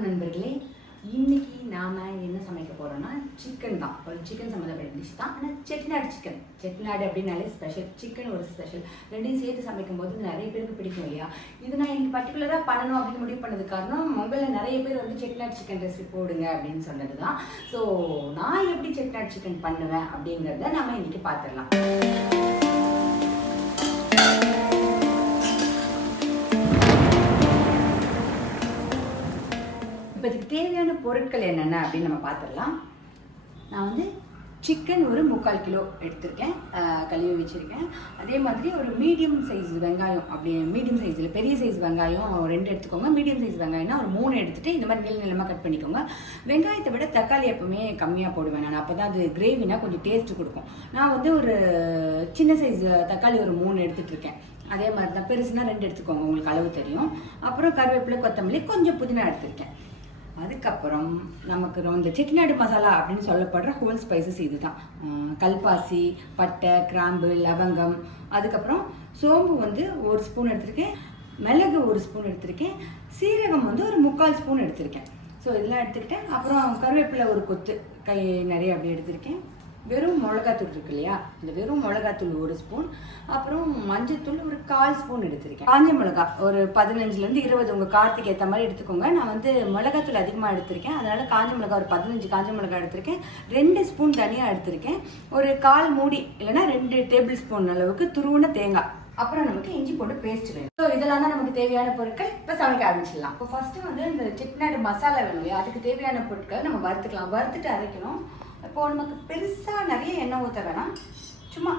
வணக்கம் நண்பர்களே. இன்னைக்கு நாம என்ன சமைக்க போறோம்னா சிக்கன் தான். ஒரு சிக்கன் சம்மந்தப்பட்ட டிஷ் தான். ஆனால் செட்டிநாடு சிக்கன் செட்டிநாடு அப்படின்னாலே ஸ்பெஷல் சிக்கன் ஒரு ஸ்பெஷல் ரெண்டையும் சேர்த்து சமைக்கும் போது நிறைய பேருக்கு பிடிக்கும் இல்லையா? இது நான் எனக்கு பர்டிகுலராக பண்ணணும் அப்படின்னு முடிவு பண்ணது காரணம் உங்களில் நிறைய பேர் வந்து செட்டிநாடு சிக்கன் ரெசிபி போடுங்க அப்படின்னு சொன்னது தான். ஸோ நான் எப்படி செட்டிநாடு சிக்கன் பண்ணுவேன் அப்படிங்கிறத நாம இன்னைக்கு பார்த்துடலாம். இப்போ இதுக்கு தேவையான பொருட்கள் என்னென்ன அப்படின்னு நம்ம பார்த்துடலாம் நான் வந்து சிக்கன் ஒரு முக்கால் கிலோ எடுத்திருக்கேன். கழுவி வச்சுருக்கேன். அதே மாதிரி ஒரு மீடியம் சைஸ் வெங்காயம் அப்படி மீடியம் சைஸில் பெரிய சைஸ் வெங்காயம் ரெண்டு எடுத்துக்கோங்க. மீடியம் சைஸ் வெங்காயம்னா ஒரு மூணு எடுத்துகிட்டு இந்த மாதிரி நீள நிலமாக கட் பண்ணிக்கோங்க. வெங்காயத்தை விட தக்காளி எப்பவுமே கம்மியாக போடுவேன் நான். அப்போ தான் அது கிரேவினா கொஞ்சம் டேஸ்ட் கொடுக்கும். நான் வந்து ஒரு சின்ன சைஸ் தக்காளி ஒரு மூணு எடுத்துகிட்டு இருக்கேன். அதே மாதிரி தான் பெருசுனா ரெண்டு எடுத்துக்கோங்க. உங்களுக்கு அளவு தெரியும். அப்புறம் கருவேப்பிலை கொத்தமல்லி கொஞ்சம் புதினா எடுத்திருக்கேன். அதுக்கப்புறம் நமக்கு இந்த செட்டிநாடு மசாலா அப்படின்னு சொல்லப்படுற ஹோல் ஸ்பைசஸ் இதுதான். தான் கல்பாசி பட்டை கிராம்பு லவங்கம். அதுக்கப்புறம் சோம்பு வந்து ஒரு ஸ்பூன் எடுத்திருக்கேன். மிளகு ஒரு ஸ்பூன் எடுத்திருக்கேன். சீரகம் வந்து ஒரு முக்கால் ஸ்பூன் எடுத்திருக்கேன். ஸோ இதெல்லாம் எடுத்துக்கிட்டேன். அப்புறம் கருவேப்பிலை ஒரு கொத்து. கை நிறைய அப்படி எடுத்திருக்கேன். வெறும் மிளகாத்தூள் இருக்கு இல்லையா? இந்த வெறும் மிளகாத்தூள் ஒரு ஸ்பூன் அப்புறம் மஞ்சத்தூள் ஒரு கால் ஸ்பூன் எடுத்திருக்கேன். காஞ்ச மிளகா ஒரு பதினஞ்சுலேருந்து இருபது உங்கள் காரத்துக்கு ஏற்ற மாதிரி எடுத்துக்கோங்க. நான் வந்து மிளகாத்தூள் அதிகமாக எடுத்திருக்கேன். அதனால் காஞ்ச மிளகா ஒரு பதினஞ்சு காஞ்ச மிளகா எடுத்திருக்கேன். ரெண்டு ஸ்பூன் தனியாக எடுத்திருக்கேன். ஒரு கால் மூடி இல்லைன்னா ரெண்டு டேபிள் ஸ்பூன் அளவுக்கு துருவன தேங்காய். அப்புறம் நமக்கு இஞ்சி போட்டு பேஸ்ட் வேணும். ஸோ இதெல்லாம் தான் நமக்கு தேவையான பொருட்கள். இப்போ சமைக்க ஆரம்பிச்சிடலாம். இப்போ ஃபஸ்ட்டு வந்து இந்த செட்டிநாடு மசாலா வேணும் இல்லையா? அதுக்கு தேவையான பொருட்களை நம்ம வறுத்துக்கலாம். வறுத்துட்டு அரைக்கணும். இப்போ நமக்கு பெருசாக நிறைய எண்ணெய் ஊற்ற வேணாம் சும்மா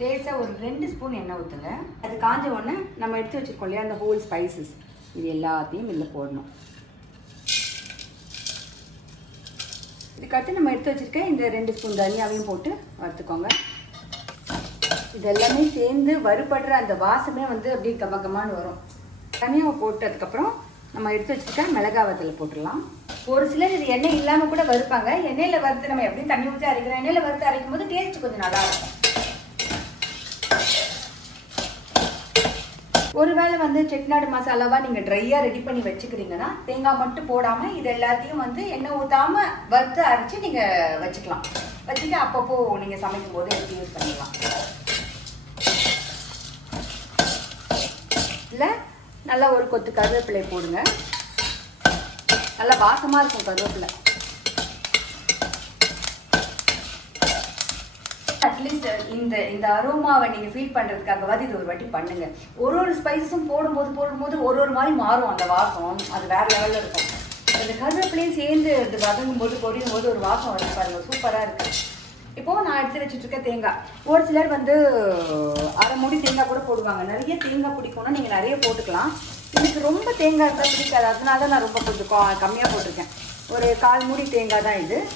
லேசாக ஒரு ரெண்டு ஸ்பூன் எண்ணெய் ஊற்றுங்க அது காஞ்ச உடனே நம்ம எடுத்து வச்சிருக்கோம் இல்லையா அந்த ஹோல் ஸ்பைசஸ் இது எல்லாத்தையும் இதில் போடணும். இதுக்கடுத்து நம்ம எடுத்து வச்சுருக்கேன் இந்த ரெண்டு ஸ்பூன் தனியாவையும் போட்டு வறுத்துக்கோங்க. இதெல்லாமே சேர்ந்து வறுபடுற அந்த வாசமே வந்து அப்படியே கம கமான்னு வரும். தனியாக போட்டதுக்கப்புறம் நம்ம எடுத்து வச்சிருக்க மிளகா வத்தலை போட்டுடலாம். ஒரு சிலர் இது எண்ணெய் இல்லாமல் கூட வறுப்பாங்க. எண்ணெயில் வறுத்து நம்ம எப்படியும் தண்ணி ஊற்றி அரைக்கிறோம். எண்ணெயில் வறுத்து அரைக்கும் போது டேஸ்ட் கொஞ்சம் நல்லா இருக்கும் ஒருவேளை வந்து செட்டிநாடு மசாலாவாக நீங்கள் ட்ரையாக ரெடி பண்ணி வச்சுக்கிறீங்கன்னா தேங்காய் மட்டும் போடாமல் இது எல்லாத்தையும் வந்து எண்ணெய் ஊற்றாமல் வறுத்து அரைச்சி நீங்கள் வச்சுக்கலாம். வச்சுட்டு அப்பப்போ நீங்கள் சமைக்கும் போது எடுத்து யூஸ் பண்ணிக்கலாம். இல்லை? நல்லா ஒரு கொத்து கருவேப்பிலை போடுங்க. நல்லா வாசமாக இருக்கும் கருவேப்பிலை. அட்லீஸ்ட் uh, இந்த இந்த அரோமாவை நீங்கள் ஃபீல் பண்ணுறதுக்காகவாது இது ஒரு வாட்டி பண்ணுங்க. ஒரு ஒரு ஸ்பைசஸும் போடும்போது போடும்போது ஒரு ஒரு மாதிரி மாறும் அந்த வாசம். அது வேற லெவலில் இருக்கும். இந்த கருவேப்பிலையும் சேர்ந்து இது வதங்கும் போது பொரியும் போது ஒரு வாசம் வரும் பாருங்க. சூப்பராக இருக்குது இப்போ நான் எடுத்து வச்சுட்டு இருக்க தேங்காய். ஒரு சிலர் வந்து அரை மூடி தேங்காய் கூட போடுவாங்க. நிறைய தேங்காய் பிடிக்கும்னா நீங்க நிறைய போட்டுக்கலாம். எனக்கு ரொம்ப தேங்காய் இருந்தால் பிடிக்காது. அதனால தான் நான் ரொம்ப கொஞ்சம் கா- கம்மியா போட்டிருக்கேன். ஒரு கால் மூடி தேங்காய் தான் இது.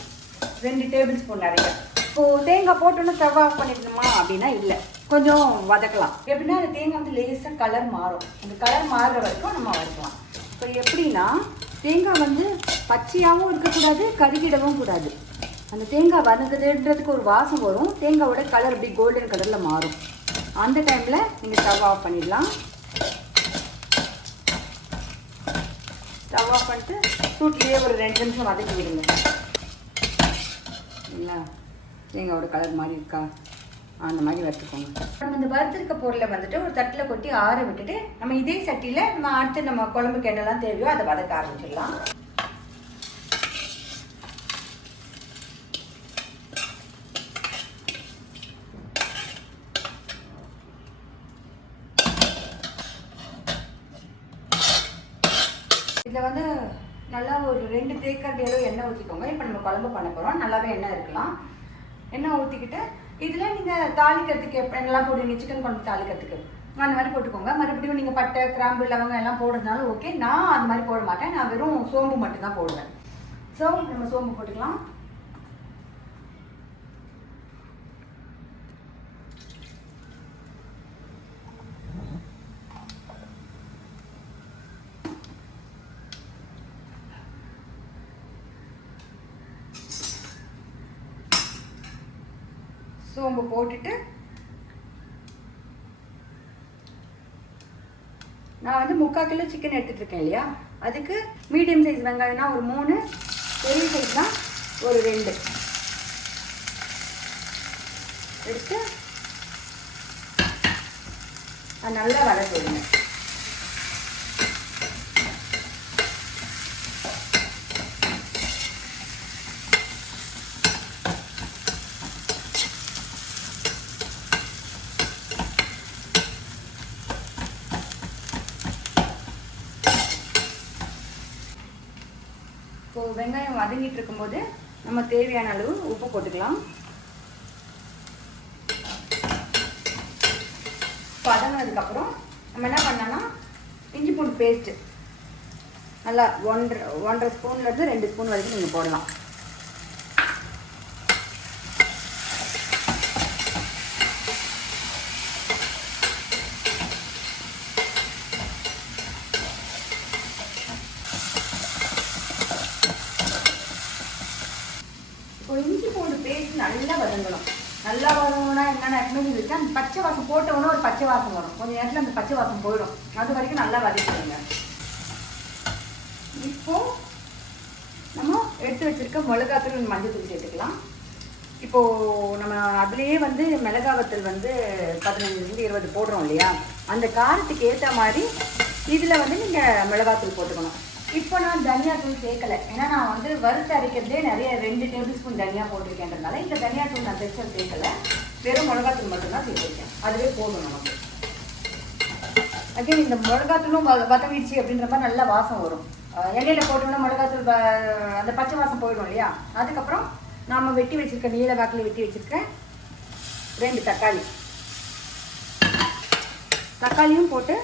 ரெண்டு டேபிள் ஸ்பூன் நிறைய. இப்போ தேங்காய் போட்டோன்னு ஸ்டவ் ஆஃப் பண்ணிடணுமா அப்படின்னா இல்லை. கொஞ்சம் வதக்கலாம். எப்படின்னா அந்த தேங்காய் வந்து லேசாக கலர் மாறும். அந்த கலர் மாறுற வரைக்கும் நம்ம வதக்கலாம். இப்போ எப்படின்னா தேங்காய் வந்து பச்சையாகவும் இருக்கக்கூடாது கருகிடவும் கூடாது. அந்த தேங்காய் வதங்குதுன்றதுக்கு ஒரு வாசம் வரும். தேங்காயோட கலர் அப்படி கோல்டன் கலரில் மாறும். அந்த டைமில் நீங்கள் ஸ்டவ் ஆஃப் பண்ணிடலாம். ஸ்டவ் ஆஃப் பண்ணிட்டு சூட்லேயே ஒரு ரெண்டு நிமிஷம் வதக்கி விடுங்க. இல்லைங்களா தேங்காயோட கலர் மாதிரி இருக்கா? அந்த மாதிரி வறுத்துக்கோங்க நம்ம இந்த வறுத்திருக்க பொருளை வந்துட்டு ஒரு தட்டில் கொட்டி ஆற விட்டுட்டு நம்ம இதே சட்டியில் நம்ம அடுத்து நம்ம குழம்புக்கு என்னெல்லாம் தேவையோ அதை வதக்க ஆரம்பிச்சிடலாம். இதில் வந்து நல்லா ஒரு ரெண்டு தேக்கரண்டியளவு எண்ணெய் ஊற்றிக்கோங்க. இப்போ நம்ம குழம்பு பண்ண போகிறோம். நல்லாவே எண்ணெய் இருக்கலாம். எண்ணெய் ஊற்றிக்கிட்டு இதில் நீங்கள் தாளிக்கிறதுக்கு எப்போ எல்லாம் போடுவீங்க. சிக்கன் குழம்பு தாளிக்கிறதுக்கு. அந்த மாதிரி போட்டுக்கோங்க. மறுபடியும் நீங்கள் பட்டை கிராம்பு லவங்கம் எல்லாம் போடுறதுனாலும் ஓகே. நான் அந்த மாதிரி போட மாட்டேன். நான் வெறும் சோம்பு மட்டும்தான் போடுவேன். ஸோ நம்ம சோம்பு போட்டுக்கலாம். சோம்பு போட்டுட்டு நான் வந்து முக்கால் கிலோ சிக்கன் எடுத்துகிட்ருக்கேன் இல்லையா? அதுக்கு மீடியம் சைஸ் வெங்காயம்னா ஒரு மூணு பெரிய சைஸ்னால் ஒரு ரெண்டு. எடுத்து அது நல்லா வதக்கிடுங்க இப்போ வெங்காயம் வதங்கிட்டு இருக்கும்போது நம்ம தேவையான அளவு உப்பு போட்டுக்கலாம். வதங்கினதுக்கப்புறம் நம்ம என்ன பண்ணோம்னா இஞ்சி பூண்டு பேஸ்ட்டு நல்லா ஒன்றரை ஒன்றரை ஸ்பூன்லேருந்து ரெண்டு ஸ்பூன் வரைக்கும் நீங்கள் போடலாம். இப்போ இஞ்சி பூண்டு பேஸ்ட் நல்லா வதங்கணும். நல்லா வதங்கணும்னா என்னென்ன எப்பவுமே இருக்கு அந்த பச்சை வாசம் போட்டவொன்னே ஒரு பச்சை வாசம் வரும். கொஞ்சம் நேரத்தில் அந்த பச்சை வாசம் போயிடும். அது வரைக்கும் நல்லா வதக்கிடுங்க. இப்போ நம்ம எடுத்து வச்சுருக்க மிளகாத்தூள் மஞ்சள் தூள் சேர்த்துக்கலாம். இப்போது நம்ம அதுலேயே வந்து மிளகாவத்தில் வந்து பதினஞ்சுலேருந்து இருபது போடுறோம் இல்லையா? அந்த காரத்துக்கு ஏற்ற மாதிரி இதில் வந்து நீங்கள் மிளகாத்தூள் போட்டுக்கணும். இப்போ நான் தனியாத்தூள் சேர்க்கல ஏன்னா நான் வந்து வறுத்து அரைக்கிறதே நிறைய ரெண்டு டேபிள் ஸ்பூன் தனியா போட்டிருக்கேன்றதுனால இந்த தனியாத்தூள் நான் பெருசாக சேர்க்கல வெறும் மிளகாத்தூள் மட்டும்தான் சேர்த்துருக்கேன் அதுவே போதும் நமக்கு. அகைன் இந்த மிளகாத்தூளும் வ- வதங்கிடுச்சு அப்படின்ற மாதிரி நல்ல வாசம் வரும். எண்ணெயில் போட்டோம்னா மிளகாத்தூள் அந்த பச்சை வாசம் போயிடும் இல்லையா? அதுக்கப்புறம் நாம் வெட்டி வச்சுருக்க நீல வாக்கில் வெட்டி வச்சுருக்கேன் ரெண்டு தக்காளி. தக்காளியும் போட்டு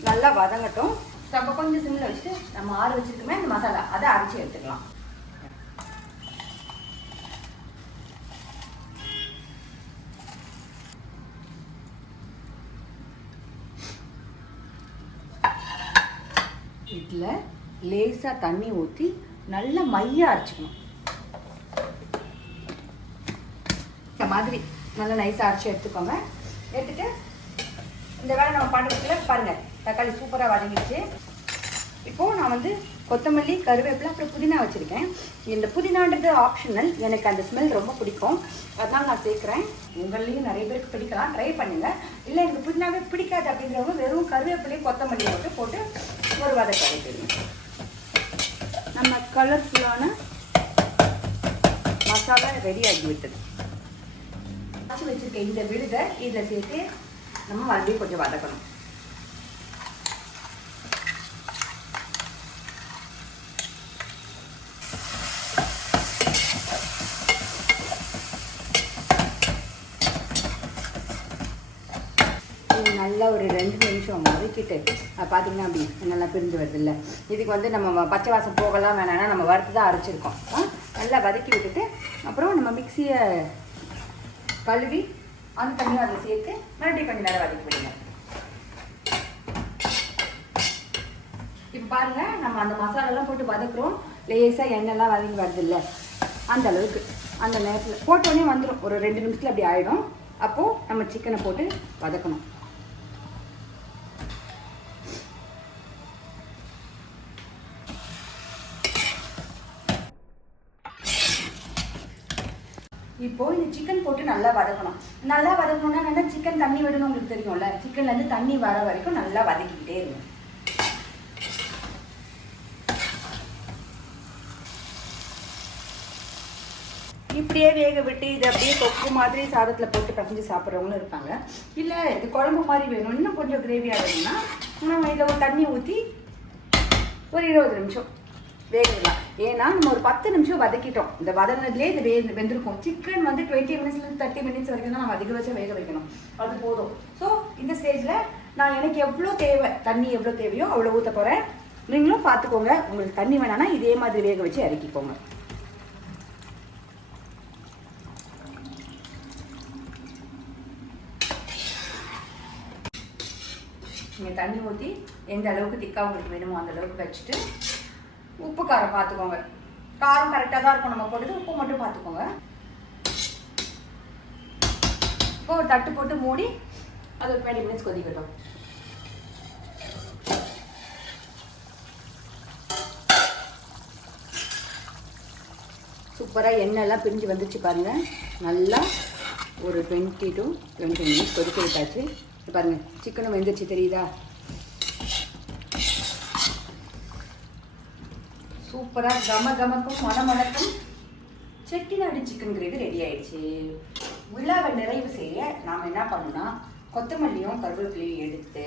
நல்லா வதங்கட்டும். அப்போ கொஞ்சம் சிம்மில் வச்சுட்டு நம்ம ஆறு வச்சுருக்கோமே இந்த மசாலா அதை அரைச்சி எடுத்துக்கலாம். இதில் லேசாக தண்ணி ஊற்றி நல்லா மைய அரைச்சிக்கணும். இந்த மாதிரி நல்லா நைஸாக அரைச்சி எடுத்துக்கோங்க. எடுத்துட்டு இந்த வேலை நம்ம பண்ணுறதுல பாருங்கள் தக்காளி சூப்பராக வதங்கிடுச்சு. இப்போது நான் வந்து கொத்தமல்லி கருவேப்பிலை அப்புறம் புதினா வச்சுருக்கேன். இந்த புதினான்றது ஆப்ஷனல் எனக்கு அந்த ஸ்மெல் ரொம்ப பிடிக்கும். அதனால் நான் சேர்க்குறேன். உங்களையும் நிறைய பேருக்கு பிடிக்கலாம். ட்ரை பண்ணுங்க. இல்லை எனக்கு புதினாவே பிடிக்காது அப்படிங்கிறவங்க வெறும் கருவேப்பிலையும் கொத்தமல்லி மட்டும் போட்டு ஒரு வதக்க வைக்கிறீங்க நம்ம கலர்ஃபுல்லான மசாலா ரெடி ஆகி விட்டது. அரைச்சி இந்த விழுதை இதில் சேர்த்து நம்ம மறுபடியும் கொஞ்சம் வதக்கணும். நல்லா ஒரு ரெண்டு நிமிஷம் வதக்கிட்டு பார்த்தீங்கன்னா அப்படி நல்லா பிரிஞ்சு வருது இல்லை இதுக்கு வந்து நம்ம பச்சை வாசம் போகலாம் வேணாம்னா நம்ம வறுத்து தான் அரைச்சிருக்கோம். நல்லா வதக்கி விட்டுட்டு அப்புறம் நம்ம மிக்சியை கழுவி அந்த தண்ணியும் அதில் சேர்த்து மறுபடியும் கொஞ்சம் நேரம் வதக்கி விடுங்க. இப்போ பாருங்க நம்ம அந்த மசாலாலாம் போட்டு வதக்குறோம். லேசாக எண்ணெய்லாம் வதங்கி வருது இல்லை அந்த அளவுக்கு. அந்த நேரத்தில் போட்டோடனே வந்துடும் ஒரு ரெண்டு நிமிஷத்தில் அப்படி ஆகிடும் அப்போது நம்ம சிக்கனை போட்டு வதக்கணும். இப்போ இந்த சிக்கன் போட்டு நல்லா வதக்கணும். நல்லா வதக்கணும்னா நல்லா சிக்கன் தண்ணி விடணும் உங்களுக்கு தெரியும்ல. சிக்கன்ல இருந்து தண்ணி வர வரைக்கும் நல்லா வதக்கிக்கிட்டே இருக்கும் இப்படியே வேக விட்டு இது அப்படியே தொக்கு மாதிரி சாதத்தில் போட்டு பசஞ்சு சாப்பிட்றவங்களும் இருப்பாங்க. இல்லை இது குழம்பு மாதிரி வேணும். இன்னும் கொஞ்சம் கிரேவியாக வேணும்னா நம்ம இதில் ஒரு தண்ணி ஊற்றி ஒரு இருபது நிமிஷம். வேகலாம் ஏன்னா நம்ம ஒரு பத்து நிமிஷம் வதக்கிட்டோம். இந்த வதனதுலேயே இது வே வெந்திருக்கும். சிக்கன் வந்து டுவெண்ட்டி மினிட்ஸ்லேருந்து தேர்ட்டி மினிட்ஸ் வரைக்கும் தான் நம்ம அதிகபட்சம் வேக வைக்கணும். அது போதும். ஸோ இந்த ஸ்டேஜில் நான் எனக்கு எவ்வளோ தேவை தண்ணி எவ்வளோ தேவையோ அவ்வளோ ஊற்ற போகிறேன் நீங்களும் பார்த்துக்கோங்க உங்களுக்கு தண்ணி வேணாம்னா இதே மாதிரி வேக வச்சு இறக்கிக்கோங்க. நீங்கள் தண்ணி ஊற்றி எந்த அளவுக்கு திக்கா உங்களுக்கு வேணுமோ அந்த அளவுக்கு வச்சுட்டு உப்பு காரம் பார்த்துக்கோங்க. காரம் கரெக்டாக தான் இருக்கும். நம்ம போட்டது உப்பு மட்டும் பார்த்துக்கோங்க. இப்போ ஒரு தட்டு போட்டு மூடி அது ஒரு டுவெண்ட்டி மினிட்ஸ் கொதிக்கட்டும். சூப்பராக எண்ணெய்லாம் பிரிஞ்சு வந்துச்சு பாருங்கள் நல்லா ஒரு டுவெண்ட்டி டு டுவெண்ட்டி மினிட்ஸ் கொதிக்க விட்டாச்சு. பாருங்கள் சிக்கனும் வெந்துருச்சு தெரியுதா? சூப்பராக கம கமக்கும் மனமணக்கும் செட்டிநாடு சிக்கன் கிரேவி ரெடி ஆயிடுச்சு. விழாவை நிறைவு செய்ய நாம் என்ன பண்ணோம்னா கொத்தமல்லியும் கருவேப்பிலையும் எடுத்து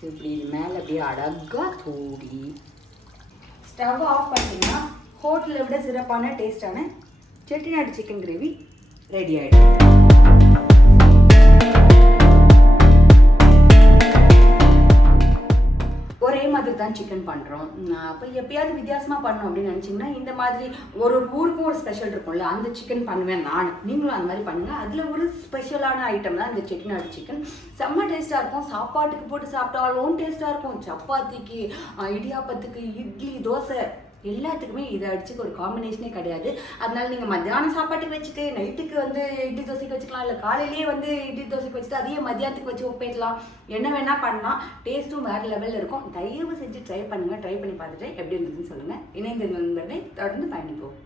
இப்படி இது மேலே அப்படியே அழகாக தூடி ஸ்டவ் ஆஃப் பண்ணிங்கன்னா ஹோட்டலை விட சிறப்பான டேஸ்டான செட்டிநாடு சிக்கன் கிரேவி ரெடி ஆகிடும் ஒரே மாதிரி தான் சிக்கன் பண்ணுறோம் அப்போ எப்பயாவது வித்தியாசமாக பண்ணோம் அப்படின்னு நினச்சிங்கன்னா இந்த மாதிரி ஒரு ஒரு ஊருக்கும் ஒரு ஸ்பெஷல் இருக்கும்ல அந்த சிக்கன் பண்ணுவேன் நான். நீங்களும் அந்த மாதிரி பண்ணுங்கள் அதில் ஒரு ஸ்பெஷலான ஐட்டம் தான் இந்த செட்டிநாடு சிக்கன் செம்ம டேஸ்ட்டாக இருக்கும். சாப்பாட்டுக்கு போட்டு சாப்பிட்டாலும் டேஸ்ட்டாக இருக்கும். சப்பாத்திக்கு இடியாப்பத்துக்கு இட்லி தோசை எல்லாத்துக்குமே இதை அடிச்சுக்க ஒரு காம்பினேஷனே கிடையாது. அதனால நீங்கள் மத்தியானம் சாப்பாட்டுக்கு வச்சுட்டு நைட்டுக்கு வந்து இட்லி தோசைக்கு வச்சுக்கலாம் இல்லை காலையிலேயே வந்து இட்லி தோசைக்கு வச்சுட்டு அதையே மதியானத்துக்கு வச்சு ஒப்பிடலாம். என்ன வேணால் பண்ணலாம் டேஸ்ட்டும் வேறு லெவலில் இருக்கும். தயவு செஞ்சு ட்ரை பண்ணுங்கள் ட்ரை பண்ணி பார்த்துட்டு எப்படி இருந்ததுன்னு சொல்லுங்கள் இணைந்த நண்பர்களை தொடர்ந்து பயணிப்போம்.